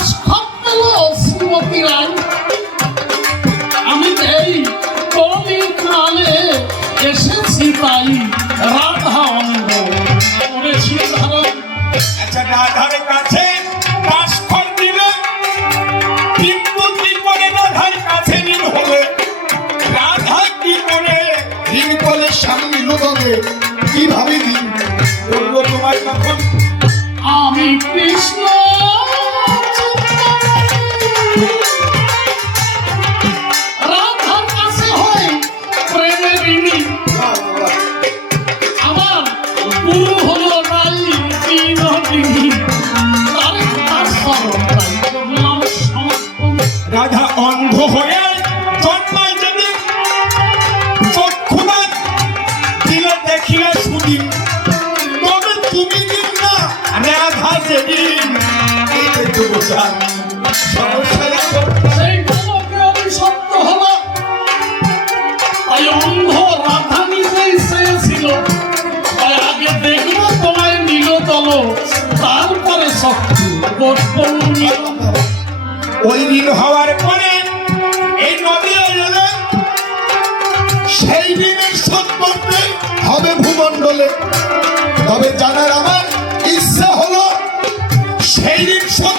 দাসখত পেল শ্রীমতী রায় আমি এই কলিক নালে এসেছি তাই রাধা অঙ্গ করেছি ধারণ। আচ্ছা রাধার কাছে কাশফল দিলে কিন্তু কি করে রাধার কাছে ঋণ হবে? রাধা কি করে ঋণ কলে স্বামী কীভাবে বলব তোমার তখন। আমি কৃষ্ণ ওই দিন হওয়ার পরে এই নদী সেই দিনের করতে হবে ভূমণ্ডলে। তবে জানার আমার ইচ্ছা হলো, সেই দিন শোধ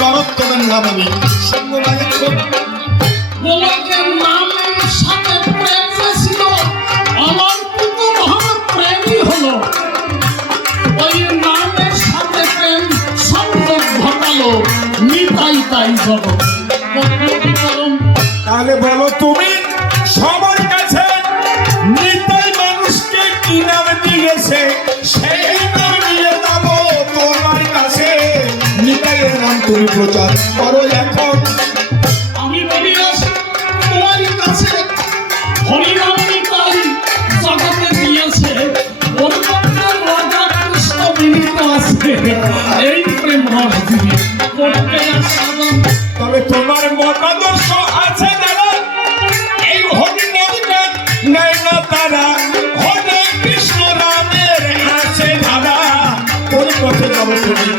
নাম আমি। সঙ্গমায়ের গোলকের নাম সাথে প্রেম ছিল আমার মহান প্রেমই হলো। ওই নামের সাথে প্রেম সংযোগ ঘটালো। নিতাই তাই জগৎ। তাহলে বলো তুমি সবার কাছে নিতাই মানুষকে কি নাম দিয়েছে সেই তুমি প্রচার করো এখন। আমি বলি আজ তোমারই কাছে হরিনাম নিতাই জগতে দিয়েছে। কৃষ্ণ মিলিত আছে। এই প্রেম রস দিয়ে করতে সাধন তবে তোমার মতাদর্শ আছে দাদা এই হরি নামটা নেয় না তারা। হরে কৃষ্ণ রামের আছে দাদা কোন পথে যাব তুমি?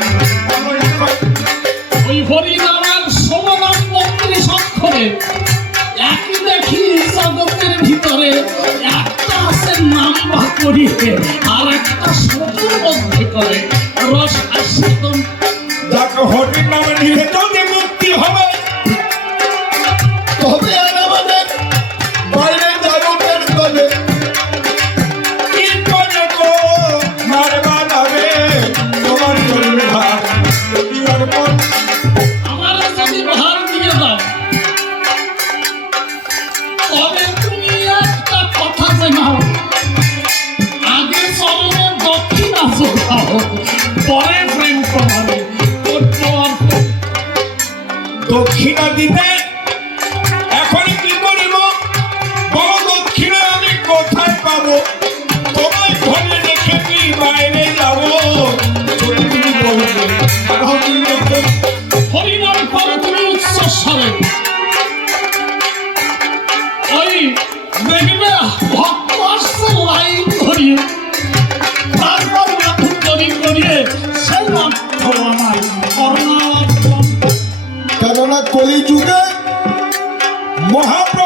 দেখি জগতের ভিতরে একটা আছে নাম বা করিতে আর একটা সতুর মধ্যে করে রস আস্বাদন যাকে হরির নামে নিয়ে দক্ষিণা দিতে কেননা কলিযুগে মহাপ্রভুর